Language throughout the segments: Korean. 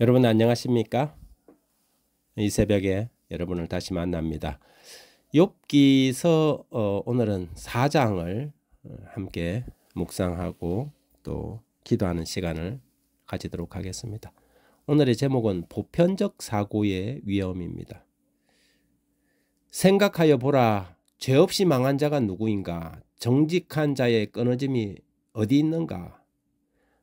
여러분 안녕하십니까? 이 새벽에 여러분을 다시 만납니다. 욥기서 오늘은 4장을 함께 묵상하고 또 기도하는 시간을 가지도록 하겠습니다. 오늘의 제목은 보편적 사고의 위험입니다. 생각하여 보라, 죄 없이 망한 자가 누구인가? 정직한 자의 끊어짐이 어디 있는가?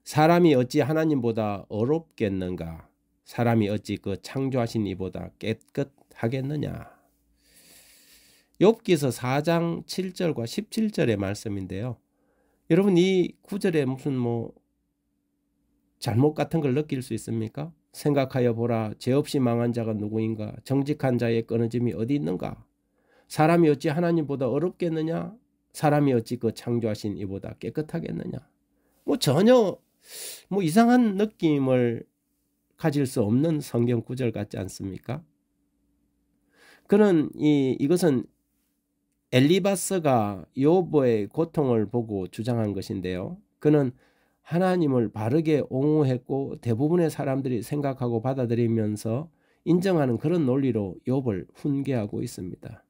사람이 어찌 하나님보다 어렵겠는가? 사람이 어찌 그 창조하신 이보다 깨끗하겠느냐? 욥기서 4장 7절과 17절의 말씀인데요. 여러분 이 구절에 무슨 잘못 같은 걸 느낄 수 있습니까? 생각하여 보라, 죄 없이 망한 자가 누구인가? 정직한 자의 끊어짐이 어디 있는가? 사람이 어찌 하나님보다 어렵겠느냐? 사람이 어찌 그 창조하신 이보다 깨끗하겠느냐? 전혀 이상한 느낌을 가질 수 없는 성경 구절 같지 않습니까? 그는 이것은 엘리바스가 욥의 고통을 보고 주장한 것인데요. 그는 하나님을 바르게 옹호했고 대부분의 사람들이 생각하고 받아들이면서 인정하는 그런 논리로 욥을 훈계하고 있습니다.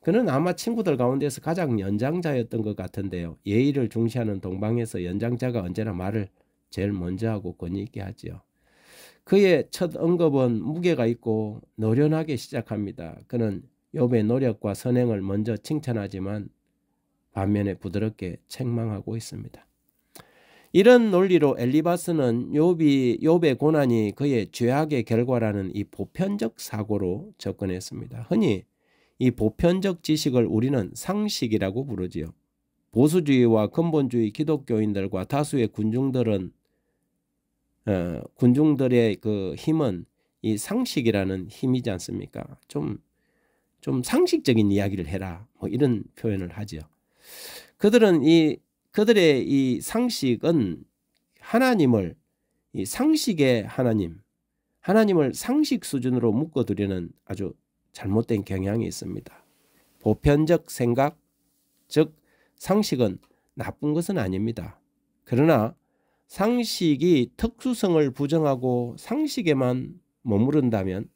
그는 아마 친구들 가운데서 가장 연장자였던 것 같은데요. 예의를 중시하는 동방에서 연장자가 언제나 말을 제일 먼저 하고 권위 있게 하지요. 그의 첫 언급은 무게가 있고 노련하게 시작합니다. 그는 욥의 노력과 선행을 먼저 칭찬하지만 반면에 부드럽게 책망하고 있습니다. 이런 논리로 엘리바스는 욥의 고난이 그의 죄악의 결과라는 이 보편적 사고로 접근했습니다. 흔히 이 보편적 지식을 우리는 상식이라고 부르지요. 보수주의와 근본주의 기독교인들과 다수의 군중들의 그 힘은 이 상식이라는 힘이지 않습니까? 좀 상식적인 이야기를 해라. 이런 표현을 하죠. 그들의 이 상식은 하나님을 이 상식의 하나님을 상식 수준으로 묶어두려는 아주 잘못된 경향이 있습니다. 보편적 생각, 즉 상식은 나쁜 것은 아닙니다. 그러나 상식이 특수성을 부정하고 상식에만 머무른다면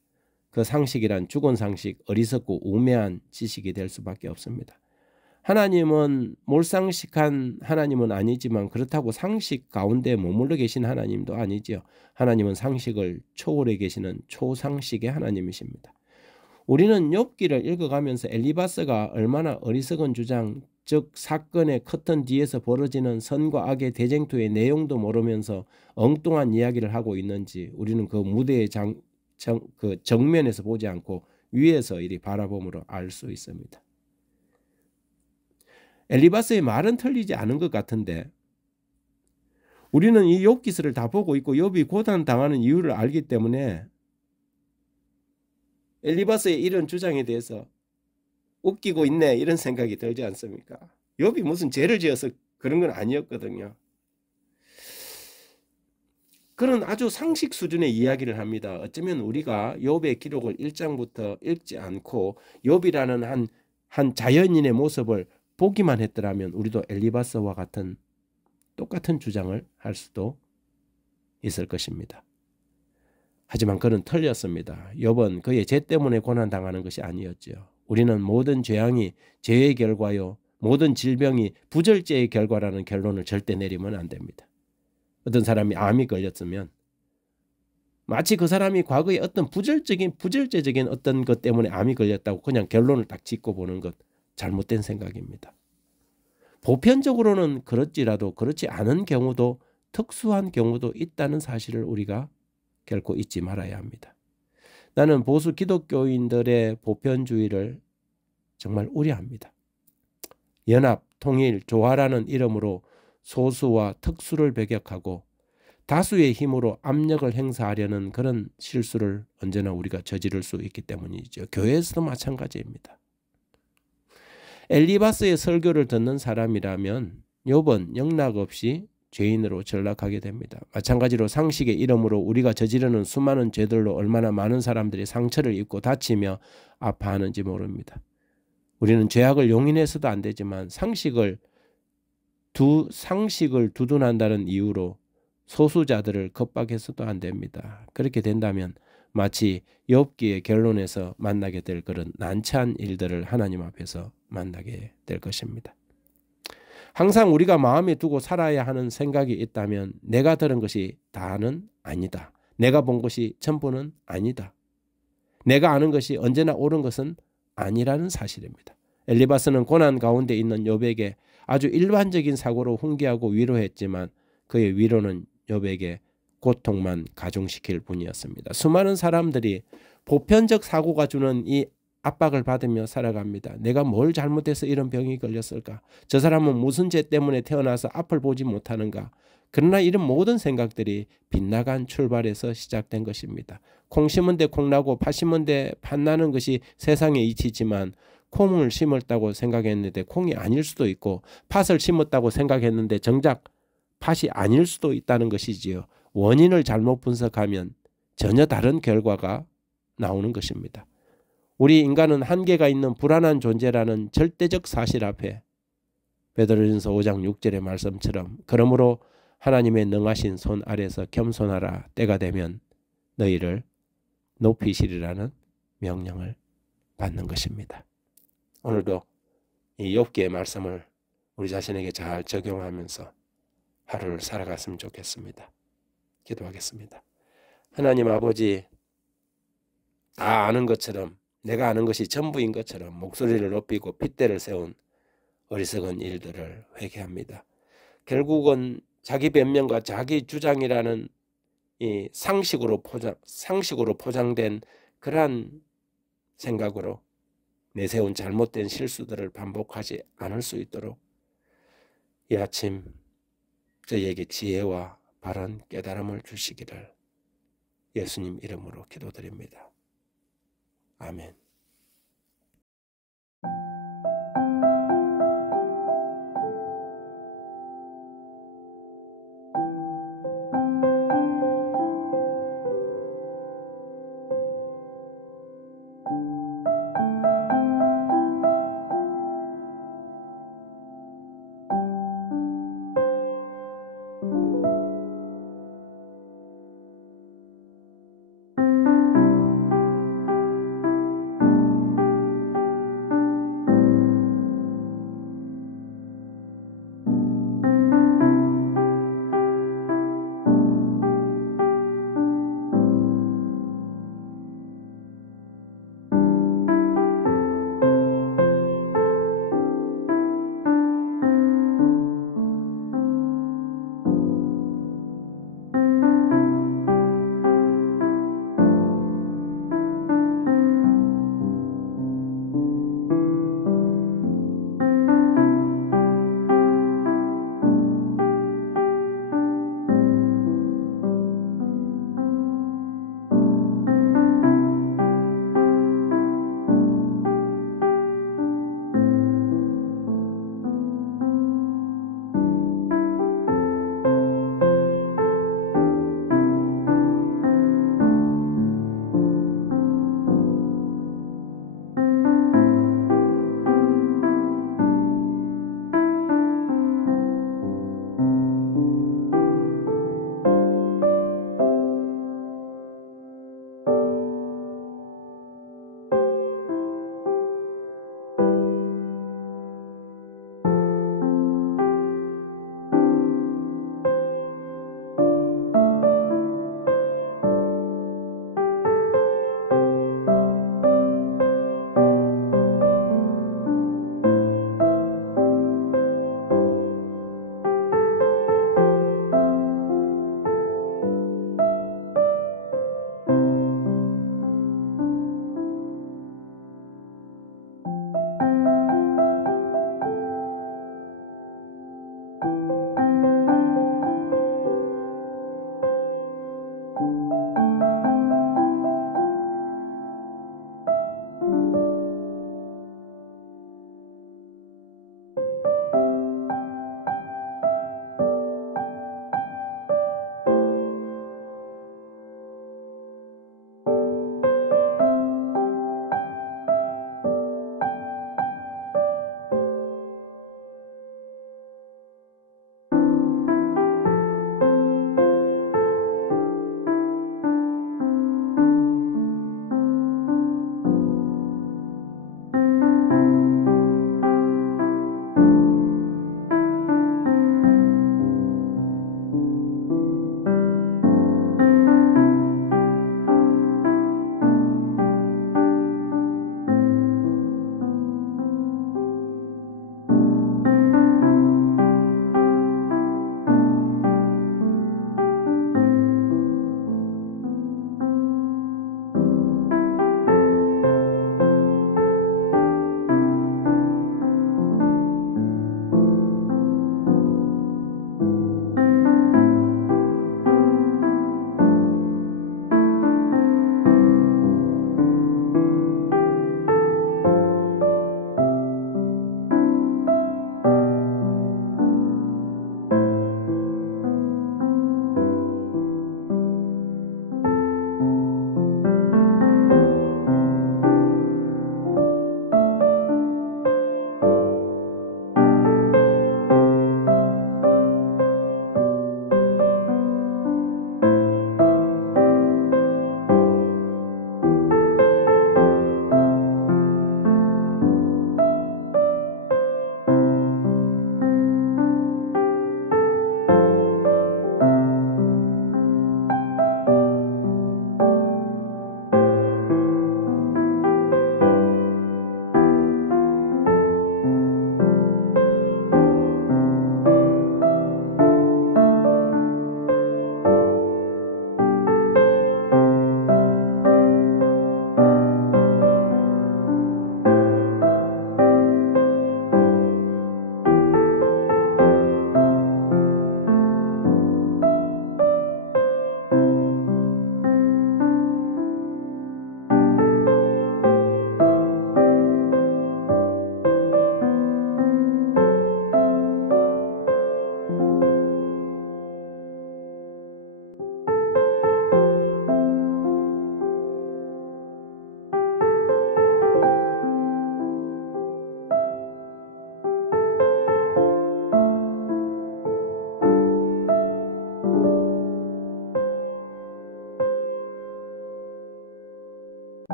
그 상식이란 죽은 상식, 어리석고 우매한 지식이 될 수밖에 없습니다. 하나님은 몰상식한 하나님은 아니지만 그렇다고 상식 가운데 머물러 계신 하나님도 아니지요. 하나님은 상식을 초월해 계시는 초상식의 하나님이십니다. 우리는 욥기를 읽어가면서 엘리바스가 얼마나 어리석은 주장, 즉 사건의 커튼 뒤에서 벌어지는 선과 악의 대쟁투의 내용도 모르면서 엉뚱한 이야기를 하고 있는지 우리는 그 무대의 그 정면에서 보지 않고 위에서 이리 바라봄으로 알 수 있습니다. 엘리바스의 말은 틀리지 않은 것 같은데 우리는 이 욥기서를 다 보고 있고 욥이 고난당하는 이유를 알기 때문에 엘리바스의 이런 주장에 대해서 웃기고 있네 이런 생각이 들지 않습니까? 욥이 무슨 죄를 지어서 그런 건 아니었거든요. 그는 아주 상식 수준의 이야기를 합니다. 어쩌면 우리가 욥의 기록을 1장부터 읽지 않고 욥이라는 한 자연인의 모습을 보기만 했더라면 우리도 엘리바스와 같은 똑같은 주장을 할 수도 있을 것입니다. 하지만 그는 틀렸습니다. 욥은 그의 죄 때문에 고난당하는 것이 아니었죠. 우리는 모든 재앙이 죄의 결과요, 모든 질병이 부절제의 결과라는 결론을 절대 내리면 안 됩니다. 어떤 사람이 암이 걸렸으면 마치 그 사람이 과거에 어떤 부절제적인 어떤 것 때문에 암이 걸렸다고 그냥 결론을 딱 짓고 보는 것, 잘못된 생각입니다. 보편적으로는 그렇지라도 그렇지 않은 경우도, 특수한 경우도 있다는 사실을 우리가 결코 잊지 말아야 합니다. 나는 보수 기독교인들의 보편주의를 정말 우려합니다. 연합, 통일, 조화라는 이름으로 소수와 특수를 배격하고 다수의 힘으로 압력을 행사하려는 그런 실수를 언제나 우리가 저지를 수 있기 때문이죠. 교회에서도 마찬가지입니다. 엘리바스의 설교를 듣는 사람이라면 욥은 영락없이 죄인으로 전락하게 됩니다. 마찬가지로 상식의 이름으로 우리가 저지르는 수많은 죄들로 얼마나 많은 사람들이 상처를 입고 다치며 아파하는지 모릅니다. 우리는 죄악을 용인해서도 안 되지만 상식을 두둔한다는 이유로 소수자들을 겁박해서도 안 됩니다. 그렇게 된다면 마치 욥기의 결론에서 만나게 될 그런 난처한 일들을 하나님 앞에서 만나게 될 것입니다. 항상 우리가 마음에 두고 살아야 하는 생각이 있다면 내가 들은 것이 다는 아니다. 내가 본 것이 전부는 아니다. 내가 아는 것이 언제나 옳은 것은 아니라는 사실입니다. 엘리바스는 고난 가운데 있는 욥에게 아주 일반적인 사고로 훈계하고 위로했지만 그의 위로는 욥에게 고통만 가중시킬 뿐이었습니다. 수많은 사람들이 보편적 사고가 주는 이 압박을 받으며 살아갑니다. 내가 뭘 잘못해서 이런 병이 걸렸을까? 저 사람은 무슨 죄 때문에 태어나서 앞을 보지 못하는가? 그러나 이런 모든 생각들이 빗나간 출발에서 시작된 것입니다. 콩 심은 데 콩 나고 팥 심은 데 팥 나는 것이 세상의 이치지만 콩을 심었다고 생각했는데 콩이 아닐 수도 있고 팥을 심었다고 생각했는데 정작 팥이 아닐 수도 있다는 것이지요. 원인을 잘못 분석하면 전혀 다른 결과가 나오는 것입니다. 우리 인간은 한계가 있는 불안한 존재라는 절대적 사실 앞에 베드로전서 5장 6절의 말씀처럼 그러므로 하나님의 능하신 손 아래서 겸손하라. 때가 되면 너희를 높이시리라는 명령을 받는 것입니다. 오늘도 이 욥기의 말씀을 우리 자신에게 잘 적용하면서 하루를 살아갔으면 좋겠습니다. 기도하겠습니다. 하나님 아버지, 다 아는 것처럼 내가 아는 것이 전부인 것처럼 목소리를 높이고 핏대를 세운 어리석은 일들을 회개합니다. 결국은 자기 변명과 자기 주장이라는 이 상식으로 포장된 그러한 생각으로 내세운 잘못된 실수들을 반복하지 않을 수 있도록 이 아침 저희에게 지혜와 바른 깨달음을 주시기를 예수님 이름으로 기도드립니다. 아멘.